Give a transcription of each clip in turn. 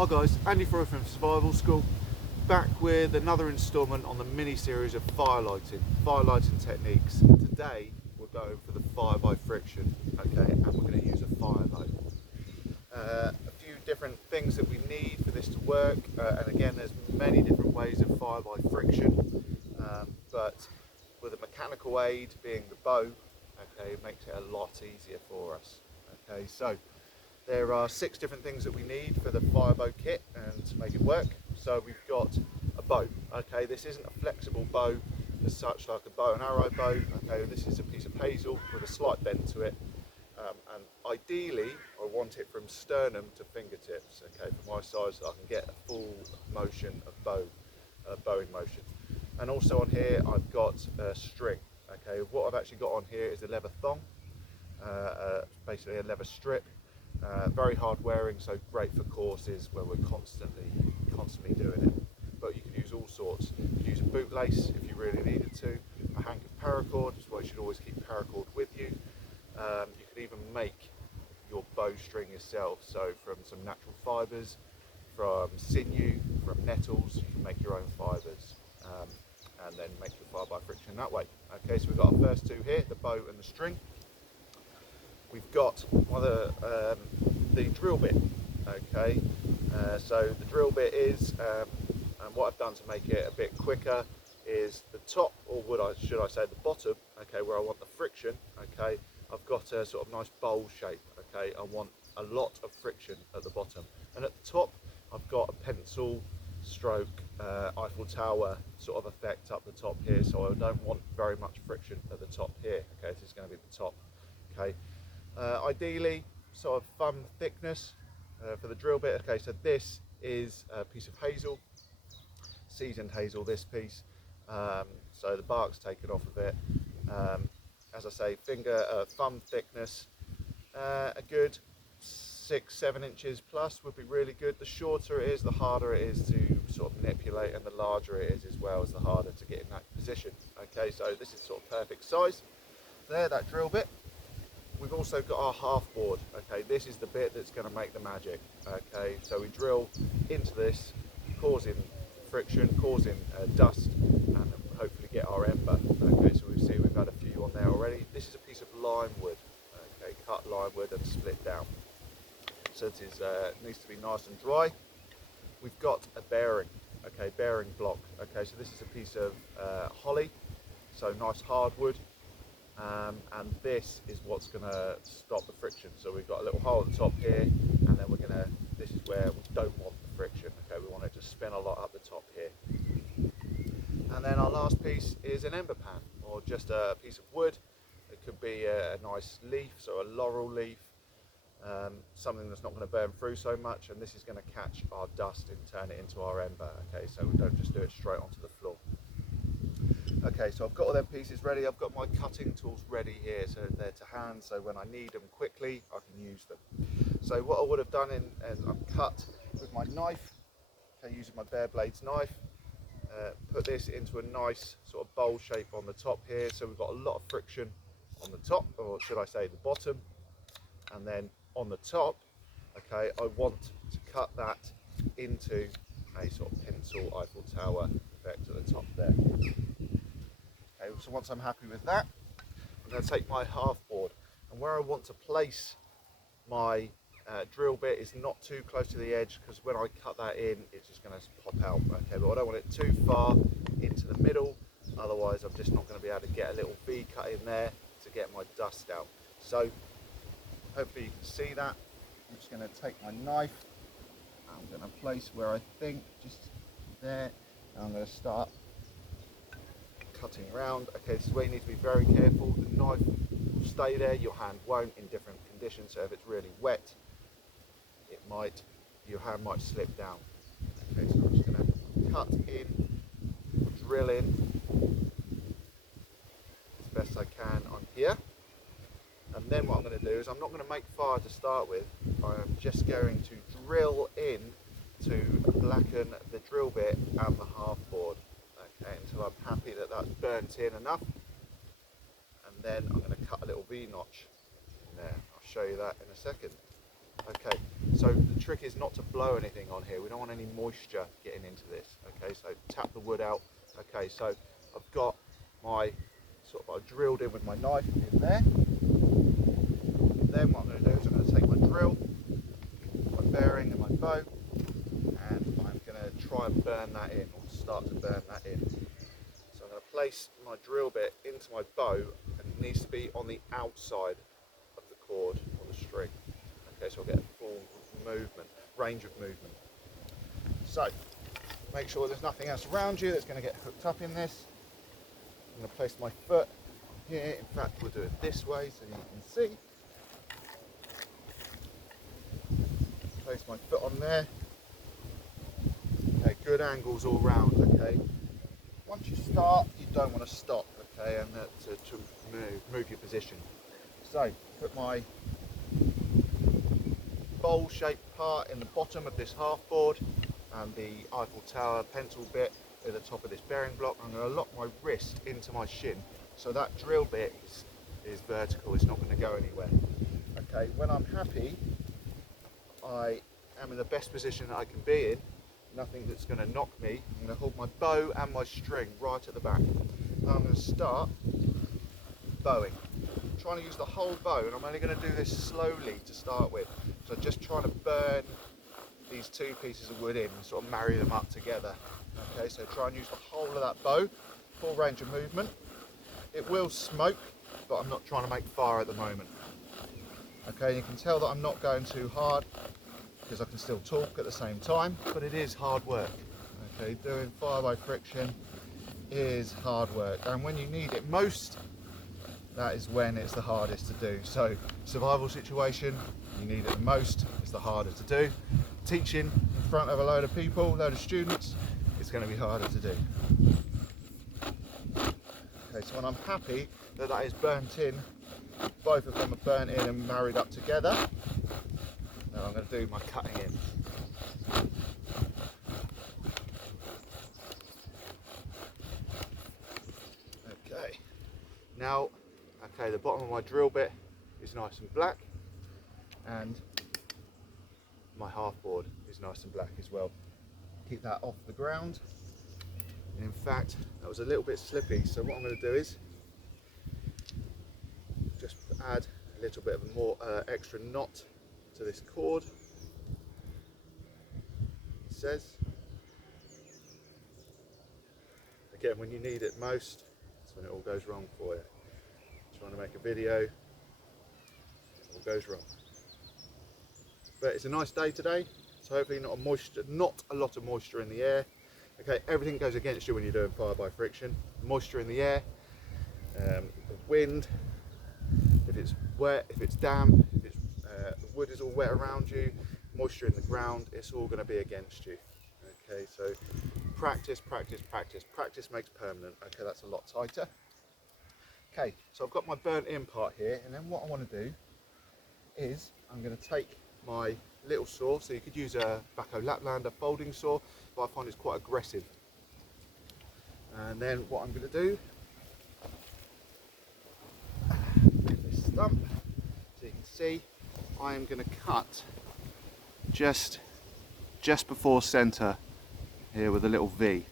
Hi guys, Andy Froy from Survival School, back with another instalment on the mini series of firelighting techniques. Today we're going for the fire by friction, okay, and we're going to use a fire bow. A few different things that we need for this to work, and again there's many different ways of fire by friction, but with a mechanical aid being the bow, okay, it makes it a lot easier for us. Okay, so there are 6 different things that we need for the fire bow kit and to make it work. So we've got a bow. Okay, this isn't a flexible bow as such like a bow and arrow bow. Okay, this is a piece of hazel with a slight bend to it. And ideally, I want it from sternum to fingertips. Okay, for my size, so I can get a full motion of bowing motion. And also on here, I've got a string. Okay, what I've actually got on here is a leather thong, basically a leather strip. Very hard wearing, so great for courses where we're constantly doing it. But you can use all sorts. You can use a bootlace if you really needed to. A hank of paracord, is why you should always keep paracord with you. You can even make your bowstring yourself, so from some natural fibres, from sinew, from nettles, you can make your own fibres and then make your fire by friction that way. Okay, so we've got our first 2 here, the bow and the string. We've got the drill bit. Okay, so the drill bit is, and what I've done to make it a bit quicker is the top, or should I say the bottom, okay, where I want the friction, okay, I've got a sort of nice bowl shape, okay, I want a lot of friction at the bottom, and at the top I've got a pencil stroke Eiffel Tower sort of effect up the top here, so I don't want very much friction at the top here. Okay, this is going to be the top. Okay, ideally sort of thumb thickness for the drill bit. Okay, so this is a piece of hazel, seasoned hazel, this piece, so the bark's taken off of it. As I say, thumb thickness, a good 6-7 inches plus would be really good. The shorter it is, the harder it is to sort of manipulate, and the larger it is as well, as the harder to get in that position. Okay, so this is sort of perfect size. There, that drill bit. We've also got our half board. Okay, this is the bit that's going to make the magic. Okay, so we drill into this, causing friction, causing dust, and hopefully get our ember. Okay, so we see we've had a few on there already. This is a piece of lime wood. Okay, cut lime wood and split down. So it needs to be nice and dry. We've got a bearing. Okay, bearing block. Okay, so this is a piece of holly, so nice hardwood. And this is what's going to stop the friction. So we've got a little hole at the top here, and then this is where we don't want the friction. Okay, we want it to spin a lot up the top here. And then our last piece is an ember pan, or just a piece of wood. It could be a nice leaf, so a laurel leaf, something that's not going to burn through so much, and this is going to catch our dust and turn it into our ember. Okay, so we don't just do it straight onto the floor. Okay, so I've got all them pieces ready. I've got my cutting tools ready here, so they're to hand, so when I need them quickly, I can use them. So what I would have done is I've cut with my knife, okay, using my bare blades knife, put this into a nice sort of bowl shape on the top here, so we've got a lot of friction on the top, or should I say the bottom, and then on the top, okay, I want to cut that into a sort of pencil Eiffel Tower effect at the top there. Okay, so once I'm happy with that, I'm going to take my half board, and where I want to place my drill bit is not too close to the edge, because when I cut that in, it's just going to pop out. Okay, but I don't want it too far into the middle, otherwise I'm just not going to be able to get a little V cut in there to get my dust out. So hopefully you can see that. I'm just going to take my knife, I'm going to place where I think, just there, and I'm going to start cutting around. Okay, this is where you need to be very careful. The knife will stay there, your hand won't in different conditions, so if it's really wet, your hand might slip down. Okay, so I'm just going to cut in, drill in as best I can on here, and then what I'm going to do is I'm not going to make fire to start with. I'm just going to drill in to blacken the drill bit and the half board, okay, until I'm happy that that's burnt in enough, and then I'm going to cut a little V notch in there. I'll show you that in a second. Okay, so the trick is not to blow anything on here. We don't want any moisture getting into this. Okay, so tap the wood out. Okay, so I've got my I drilled in with my knife in there. Then what I'm going to do is I'm going to take my drill, my bearing and my bow, and I'm going to try and burn that in, or start to burn that in. So I'm going to place my drill bit into my bow, and it needs to be on the outside of the cord or the string. Okay, so I'll get a full movement, range of movement. So make sure there's nothing else around you that's going to get hooked up in this. I'm going to place my foot here. In fact, we'll do it this way so you can see. Place my foot on there. Okay, good angles all round. Okay. Once you start, you don't want to stop. Okay, and to move your position. So put my bowl-shaped part in the bottom of this half board, and the Eiffel Tower pencil bit at the top of this bearing block. I'm going to lock my wrist into my shin, so that drill bit is vertical. It's not going to go anywhere. Okay, when I'm happy, I am in the best position that I can be in. Nothing that's going to knock me. I'm going to hold my bow and my string right at the back. Now I'm going to start bowing. I'm trying to use the whole bow, and I'm only going to do this slowly to start with. So just trying to burn these two pieces of wood in and sort of marry them up together. Okay, so try and use the whole of that bow, full range of movement. It will smoke, but I'm not trying to make fire at the moment. Okay, you can tell that I'm not going too hard because I can still talk at the same time, but it is hard work. Okay, doing fire by friction is hard work, and when you need it most, that is when it's the hardest to do. So survival situation, you need it the most, it's the hardest to do. Teaching in front of a load of people, a load of students, it's going to be harder to do. Okay, so when I'm happy that that is burnt in, both of them are burnt in and married up together, now I'm going to do my cutting in. Okay, now, okay, the bottom of my drill bit is nice and black, and my half board is nice and black as well. Keep that off the ground. And in fact, that was a little bit slippy, so what I'm going to do is just add a little bit of a more extra knot to this cord. It says, again, when you need it most, that's when it all goes wrong for you. Trying to make a video, it all goes wrong. But it's a nice day today, so hopefully not a lot of moisture in the air. Okay, everything goes against you when you're doing fire by friction. Moisture in the air, the wind, if it's wet, if it's damp, if it's, the wood is all wet around you, moisture in the ground, it's all going to be against you. Okay, so practice, practice, practice. Practice makes permanent. Okay, that's a lot tighter. Okay, so I've got my burnt in part here, and then what I want to do is I'm going to take my little saw, so you could use a Baco Laplander folding saw, but I find it's quite aggressive. And then what I'm going to do, this stump, so you can see, I am going to cut just before centre here with a little V.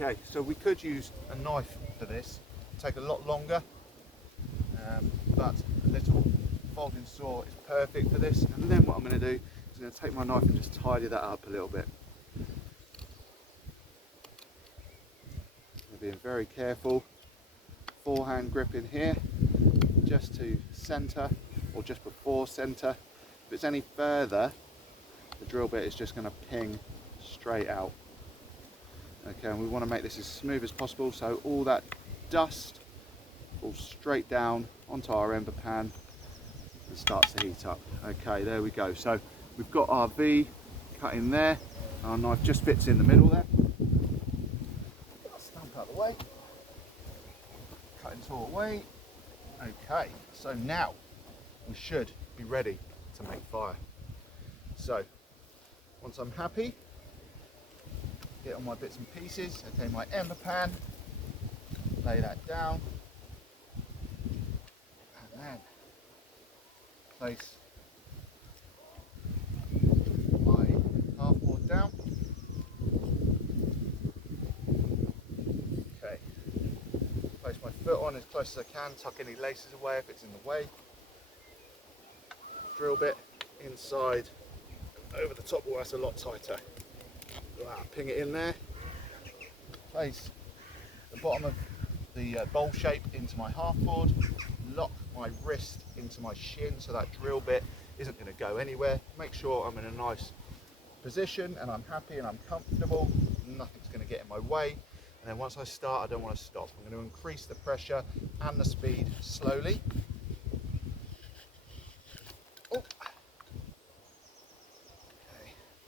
Okay, so we could use a knife for this, take a lot longer, but a little folding saw is perfect for this. And then what I'm going to do is I'm going to take my knife and just tidy that up a little bit. I'm being very careful, forehand grip in here, just to centre or just before centre. If it's any further, the drill bit is just going to ping straight out. Okay, and we want to make this as smooth as possible, so all that dust falls straight down onto our ember pan and starts to heat up. Okay, there we go. So we've got our V cut in there. Our knife just fits in the middle there. Stamp out of the way. Cutting tool away. Okay, so now we should be ready to make fire. So once I'm happy, get on my bits and pieces. Okay, my ember pan, lay that down, and then place my half board down. Okay, place my foot on as close as I can, tuck any laces away if it's in the way. Drill bit inside and over the top. Oh, that's a lot tighter. Wow, ping it in there. Place the bottom of the bowl shape into my half board. Lock my wrist into my shin so that drill bit isn't going to go anywhere. Make sure I'm in a nice position and I'm happy and I'm comfortable. Nothing's going to get in my way. And then once I start, I don't want to stop. I'm going to increase the pressure and the speed slowly. Oh. Okay.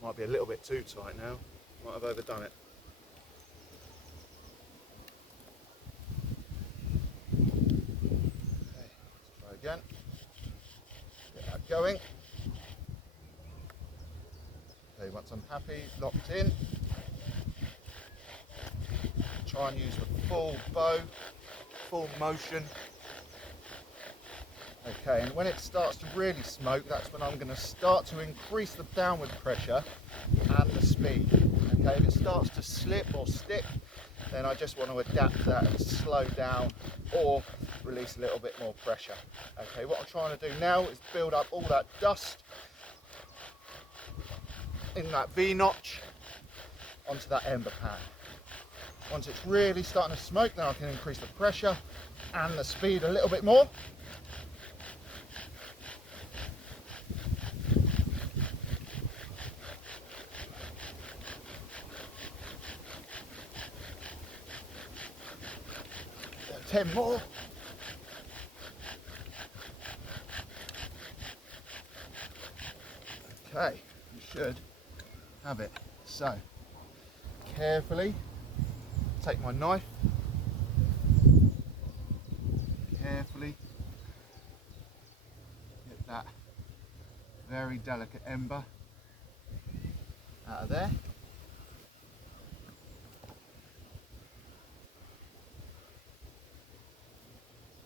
Might be a little bit too tight now. Might have overdone it. Okay, let's try again. Get that going. Okay, once I'm happy, locked in. Try and use the full bow, full motion. Okay, and when it starts to really smoke, that's when I'm going to start to increase the downward pressure and the speed. Okay, if it starts to slip or stick, then I just want to adapt to that and slow down or release a little bit more pressure. Okay, what I'm trying to do now is build up all that dust in that V notch onto that ember pan. Once it's really starting to smoke, then I can increase the pressure and the speed a little bit more. About 10 more. Okay, you should have it. So, carefully take my knife, carefully get that very delicate ember out of there.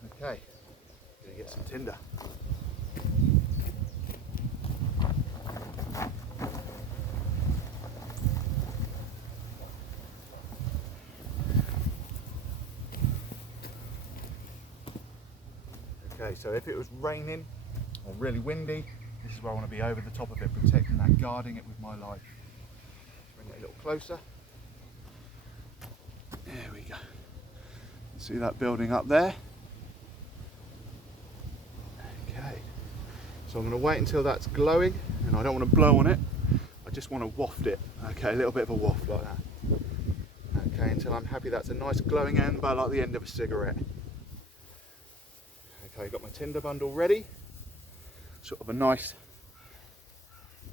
Okay, gonna get some tinder. Okay, so if it was raining or really windy, this is where I want to be over the top of it, protecting that, guarding it with my life. Bring it a little closer. There we go. See that building up there? Okay, so I'm going to wait until that's glowing, and I don't want to blow on it, I just want to waft it. Okay, a little bit of a waft like that. Okay, until I'm happy that's a nice glowing ember like the end of a cigarette. Okay, got my tinder bundle ready. Sort of a nice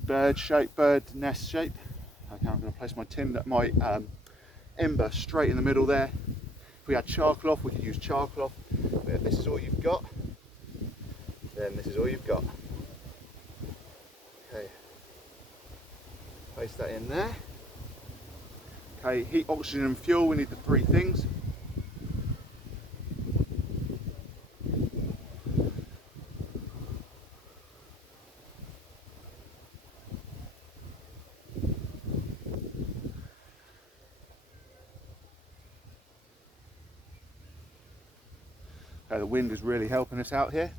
bird shape, bird nest shape. Okay, I'm going to place my ember straight in the middle there. If we had char cloth, we could use char cloth. But if this is all you've got, then this is all you've got. Okay, place that in there. Okay, heat, oxygen and fuel, we need the three things. Okay, the wind is really helping us out here.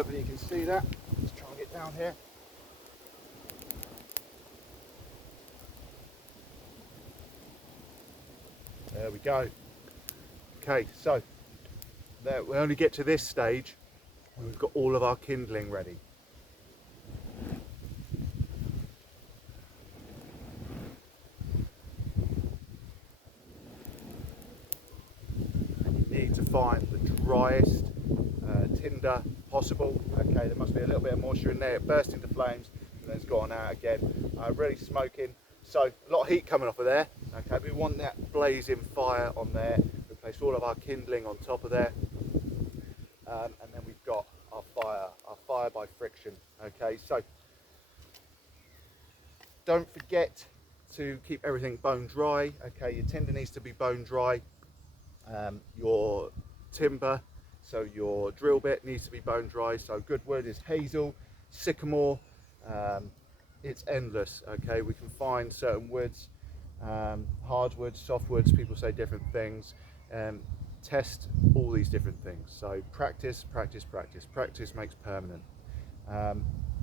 Hopefully you can see that. Let's try and get down here. There we go. Okay, so there, we only get to this stage when we've got all of our kindling ready. And you need to find the driest tinder possible. Okay, there must be a little bit of moisture in there. It burst into flames and then it's gone out again. Really smoking. So a lot of heat coming off of there. Okay, we want that blazing fire on there. We place all of our kindling on top of there. And then we've got our fire by friction. Okay, so don't forget to keep everything bone dry. Okay, your tinder needs to be bone dry. Your timber, so your drill bit needs to be bone dry. So good wood is hazel, sycamore. It's endless. Okay, we can find certain woods, hardwoods, softwoods. People say different things. Test all these different things. So practice, practice, practice. Practice makes permanent.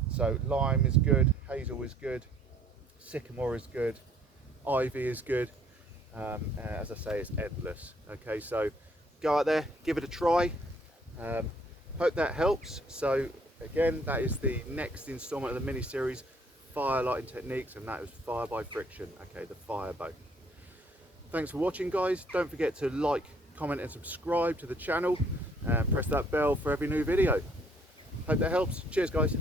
So lime is good, hazel is good, sycamore is good, ivy is good. As I say, it's endless. Okay, so go out there, give it a try. Hope that helps. So again, that is the next installment of the mini series, fire lighting techniques, and that was fire by friction. Okay, the fire bow. Thanks for watching, guys. Don't forget to like, comment and subscribe to the channel and press that bell for every new video. Hope that helps. Cheers, guys.